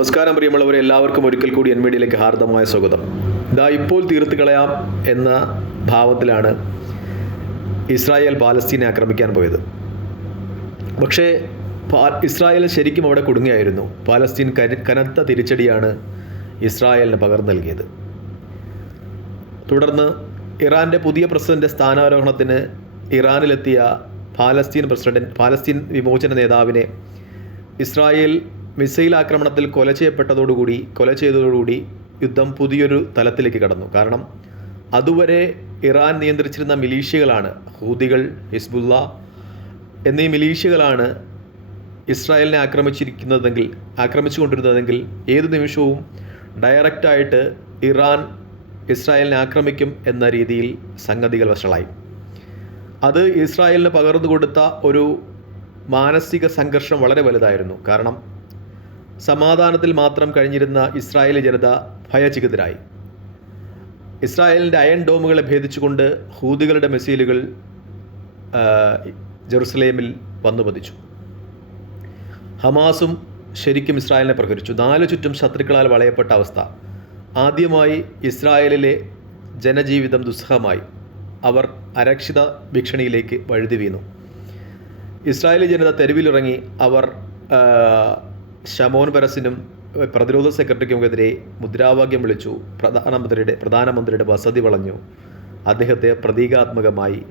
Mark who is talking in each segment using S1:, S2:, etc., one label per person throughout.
S1: നമസ്കാരം പ്രിയമുള്ളവരെ എല്ലാവർക്കും ഒരിക്കൽ കൂടി എൻ മീഡിയയിലേക്ക് ഹാർദമായ സ്വാഗതം. ഇതാ ഇപ്പോൾ തീർത്ത് കളയാം എന്ന ഭാവത്തിലാണ് ഇസ്രായേൽ പാലസ്തീനെ ആക്രമിക്കാൻ പോയത്. പക്ഷേ ഇസ്രായേൽ ശരിക്കും അവിടെ കുടുങ്ങിയായിരുന്നു. പാലസ്തീൻ കനത്ത തിരിച്ചടിയാണ് ഇസ്രായേലിന് പകർന്നു നൽകിയത്. തുടർന്ന് ഇറാന്റെ പുതിയ പ്രസിഡന്റ് സ്ഥാനാരോഹണത്തിന് ഇറാനിലെത്തിയ പാലസ്തീൻ പ്രസിഡന്റ് പാലസ്തീൻ വിമോചന നേതാവിനെ ഇസ്രായേൽ മിസൈൽ ആക്രമണത്തിൽ കൊല ചെയ്യപ്പെട്ടതോടുകൂടി കൊല ചെയ്തതോടുകൂടി യുദ്ധം പുതിയൊരു തലത്തിലേക്ക് കടന്നു. കാരണം അതുവരെ ഇറാൻ നിയന്ത്രിച്ചിരുന്ന മിലീഷ്യകളാണ് ഹൂതികൾ ഹിസ്ബുല്ല എന്നീ മിലീഷ്യകളാണ് ഇസ്രായേലിനെ ആക്രമിച്ചിരിക്കുന്നതെങ്കിൽ ആക്രമിച്ചുകൊണ്ടിരുന്നതെങ്കിൽ ഏത് നിമിഷവും ഡയറക്റ്റായിട്ട് ഇറാൻ ഇസ്രായേലിനെ ആക്രമിക്കും എന്ന രീതിയിൽ സംഗതികൾ വഷളായി. അത് ഇസ്രായേലിന് പകർന്നു കൊടുത്ത ഒരു മാനസിക സംഘർഷം വളരെ വലുതായിരുന്നു. കാരണം സമാധാനത്തിൽ മാത്രം കഴിഞ്ഞിരുന്ന ഇസ്രായേലി ജനത ഭയചികിതരായി. ഇസ്രായേലിന്റെ അയൺ ഡോമുകളെ ഭേദിച്ചുകൊണ്ട് ഹൂദികളുടെ മിസൈലുകൾ ജെറുസലേമിൽ വന്നു പതിച്ചു. ഹമാസും ശരിക്കും ഇസ്രായേലിനെ പ്രഹരിച്ചു. നാലു ചുറ്റും ശത്രുക്കളാൽ വളയപ്പെട്ട അവസ്ഥ. ആദ്യമായി ഇസ്രായേലിലെ ജനജീവിതം ദുസ്സഹമായി. അവർ അരക്ഷിത ഭീഷണിയിലേക്ക് വഴുതി വീണു. ഇസ്രായേലി ജനത തെരുവിലിറങ്ങി അവർ ഷമോൻ പരസിനും പ്രതിരോധ സെക്രട്ടറിക്കുമെതിരെ മുദ്രാവാക്യം വിളിച്ചു. പ്രധാനമന്ത്രിയുടെ പ്രധാനമന്ത്രിയുടെ വസതി വളഞ്ഞു. അദ്ദേഹത്തെ പ്രതീകാത്മകമായി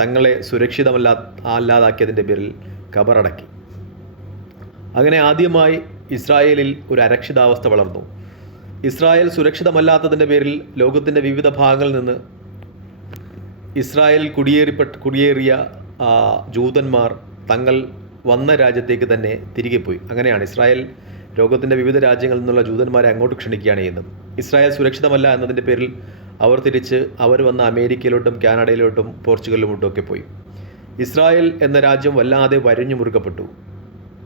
S1: തങ്ങളെ സുരക്ഷിതമല്ലാ അല്ലാതാക്കിയതിന്റെ പേരിൽ കബറടക്കി. അങ്ങനെ ആദ്യമായി ഇസ്രായേലിൽ ഒരു അരക്ഷിതാവസ്ഥ വളർന്നു. ഇസ്രായേൽ സുരക്ഷിതമല്ലാത്തതിന്റെ പേരിൽ ലോകത്തിന്റെ വിവിധ ഭാഗങ്ങളിൽ നിന്ന് ഇസ്രായേലിൽ കുടിയേറിപ്പെട്ട കുടിയേറിയ ജൂതന്മാർ തങ്ങൾ വന്ന രാജ്യത്തേക്ക് തന്നെ തിരികെ പോയി. അങ്ങനെയാണ് ഇസ്രായേൽ ലോകത്തിന്റെ വിവിധ രാജ്യങ്ങളിൽ നിന്നുള്ള ജൂതന്മാരെ അങ്ങോട്ട് ക്ഷണിക്കുകയാണ് ചെയ്യുന്നത്. ഇസ്രായേൽ സുരക്ഷിതമല്ല എന്നതിന്റെ പേരിൽ അവർ തിരിച്ച് അവർ വന്ന അമേരിക്കയിലോട്ടും കാനഡയിലോട്ടും പോർച്ചുഗലിലോട്ടും ഒക്കെ പോയി. ഇസ്രായേൽ എന്ന രാജ്യം വല്ലാതെ വരഞ്ഞു മുറുക്കപ്പെട്ടു.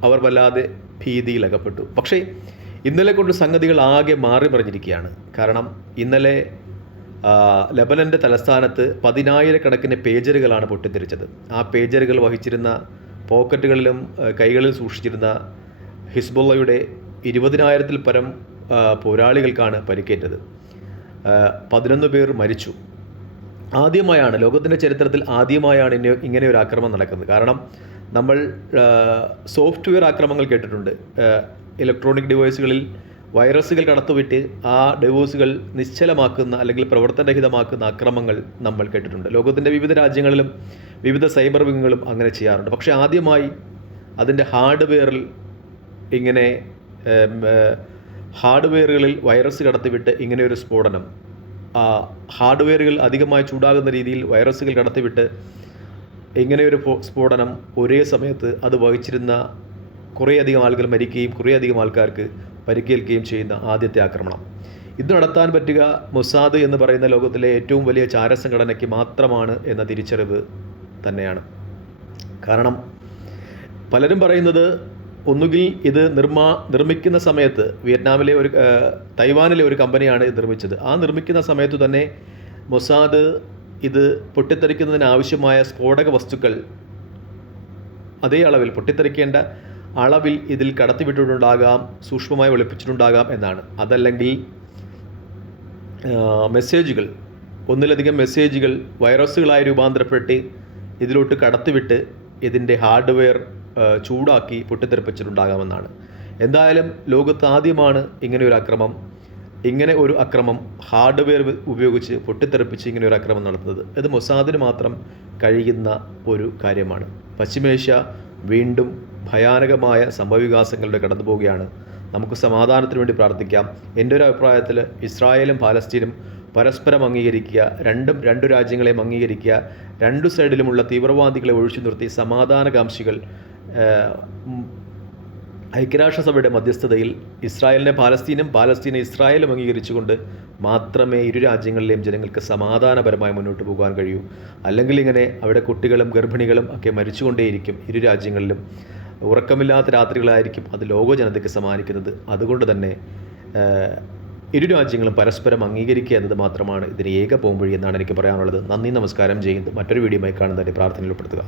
S1: അവർ വല്ലാതെ ഭീതിയിലകപ്പെട്ടു. പക്ഷേ ഇന്നലെ കൊണ്ട് സംഗതികൾ ആകെ മാറി മറിഞ്ഞിരിക്കുകയാണ്. കാരണം ഇന്നലെ ലബനന്റെ തലസ്ഥാനത്ത് പതിനായിരക്കണക്കിന് പേജറുകളാണ് പൊട്ടിത്തെറിച്ചത്. ആ പേജറുകൾ വഹിച്ചിരുന്ന പോക്കറ്റുകളിലും കൈകളിൽ സൂക്ഷിച്ചിരുന്ന ഹിസ്ബുള്ളയുടെ ഇരുപതിനായിരത്തിൽ പരം പോരാളികൾക്കാണ് പരിക്കേറ്റത്. പതിനൊന്ന് പേർ മരിച്ചു. ആദ്യമായാണ് ലോകത്തിന്റെ ചരിത്രത്തിൽ ആദ്യമായാണ് ഇങ്ങനെ ഒരു ആക്രമണം നടക്കുന്നത്. കാരണം നമ്മൾ സോഫ്റ്റ്വെയർ ആക്രമണങ്ങൾ കേട്ടിട്ടുണ്ട്. ഇലക്ട്രോണിക് ഡിവൈസുകളിൽ വൈറസുകൾ കടത്തുവിട്ട് ആ ഡിവൈസുകൾ നിശ്ചലമാക്കുന്ന അല്ലെങ്കിൽ പ്രവർത്തനരഹിതമാക്കുന്ന അക്രമങ്ങൾ നമ്മൾ കേട്ടിട്ടുണ്ട്. ലോകത്തിന്റെ വിവിധ രാജ്യങ്ങളിലും വിവിധ സൈബർ വിങ്ങുകളും അങ്ങനെ ചെയ്യാറുണ്ട്. പക്ഷേ ആദ്യമായി അതിന്റെ ഹാർഡ്വെയറിൽ ഇങ്ങനെ ഹാർഡ്വെയറുകളിൽ വൈറസ് കടത്തിവിട്ട് ഇങ്ങനെ ഒരു സ്ഫോടനം. ആ, ഹാർഡ്വെയറുകൾ അധികമായി ചൂടാകുന്ന രീതിയിൽ വൈറസുകൾ കടത്തിവിട്ട് ഇങ്ങനെയൊരു സ്ഫോടനം ഒരേ സമയത്ത് അത് വഹിച്ചിരുന്ന കുറേയധികം ആളുകൾ മരിക്കുകയും കുറേയധികം ആൾക്കാർക്ക് പരിക്കേൽക്കുകയും ചെയ്യുന്ന ആദ്യത്തെ ആക്രമണം. ഇത് നടത്താൻ പറ്റുക മൊസാദ് എന്ന് പറയുന്ന ലോകത്തിലെ ഏറ്റവും വലിയ ചാരസംഘടനയ്ക്ക് മാത്രമാണ് എന്ന തിരിച്ചറിവ് തന്നെയാണ്. കാരണം പലരും പറയുന്നത് ഒന്നുകിൽ ഇത് നിർമ്മാ നിർമ്മിക്കുന്ന സമയത്ത് വിയറ്റ്നാമിലെ ഒരു തൈവാനിലെ ഒരു കമ്പനിയാണ് ഇത് നിർമ്മിച്ചത്. ആ നിർമ്മിക്കുന്ന സമയത്ത് തന്നെ മൊസാദ് ഇത് പൊട്ടിത്തെറിക്കുന്നതിന് ആവശ്യമായ സ്ഫോടക വസ്തുക്കൾ അതേ അളവിൽ പൊട്ടിത്തെറിക്കേണ്ട അളവിൽ ഇതിൽ കടത്തിവിട്ടിട്ടുണ്ടാകാം സൂക്ഷ്മമായി ഒളിപ്പിച്ചിട്ടുണ്ടാകാം എന്നാണ്. അതല്ലെങ്കിൽ മെസ്സേജുകൾ ഒന്നിലധികം മെസ്സേജുകൾ വൈറസുകളായി രൂപാന്തരപ്പെട്ട് ഇതിലോട്ട് കടത്തിവിട്ട് ഇതിന്റെ ഹാർഡ്വെയർ ചൂടാക്കി പൊട്ടിത്തെറിപ്പിച്ചിട്ടുണ്ടാകാമെന്നാണ്. എന്തായാലും ലോകത്ത് ആദ്യമാണ് ഇങ്ങനെ ഒരു അക്രമം. ഇങ്ങനെ ഒരു അക്രമം ഹാർഡ്വെയർ ഉപയോഗിച്ച് പൊട്ടിത്തെറിപ്പിച്ച് ഇങ്ങനെ ഒരു അക്രമം നടത്തുന്നത്. ഇത് മൊസാദിന് മാത്രം കഴിയുന്ന ഒരു കാര്യമാണ്. പശ്ചിമേഷ്യ വീണ്ടും ഭയാനകമായ സംഭവവികാസങ്ങളുടെ കടന്നു പോവുകയാണ് നമുക്ക് സമാധാനത്തിന് വേണ്ടി പ്രാർത്ഥിക്കാം. എന്റെ ഒരു അഭിപ്രായത്തിൽ ഇസ്രായേലും പാലസ്തീനും പരസ്പരം അംഗീകരിക്കുക രണ്ടും രണ്ടു രാജ്യങ്ങളെയും അംഗീകരിക്കുക രണ്ടു സൈഡിലുമുള്ള തീവ്രവാദികളെ ഒഴിച്ചു നിർത്തി സമാധാനകാംക്ഷികൾ ഐക്യരാഷ്ട്രസഭയുടെ മധ്യസ്ഥതയിൽ ഇസ്രായേലിനെ പാലസ്തീനും പാലസ്തീനെ ഇസ്രായേലും അംഗീകരിച്ചുകൊണ്ട് മാത്രമേ ഇരു രാജ്യങ്ങളിലെയും ജനങ്ങൾക്ക് സമാധാനപരമായി മുന്നോട്ട് പോകാൻ കഴിയൂ. അല്ലെങ്കിൽ ഇങ്ങനെ അവിടെ കുട്ടികളും ഗർഭിണികളും ഒക്കെ മരിച്ചുകൊണ്ടേയിരിക്കും ഇരു രാജ്യങ്ങളിലും. ഉറക്കമില്ലാത്ത രാത്രികളായിരിക്കും അത് ലോക ജനതയ്ക്ക് സമ്മാനിക്കുന്നത്. അതുകൊണ്ട് തന്നെ ഇരു രാജ്യങ്ങളും പരസ്പരം അംഗീകരിക്കുക എന്നത് മാത്രമാണ് ഇതിന് ഏക പോംവഴി എന്നാണ് എനിക്ക് പറയാനുള്ളത്. നന്ദി നമസ്കാരം ചെയ്യുന്നത് മറ്റൊരു വീഡിയോയുമായി കാണുന്നതിന്റെ പ്രാർത്ഥനയിൽ ഉൾപ്പെടുത്തുക.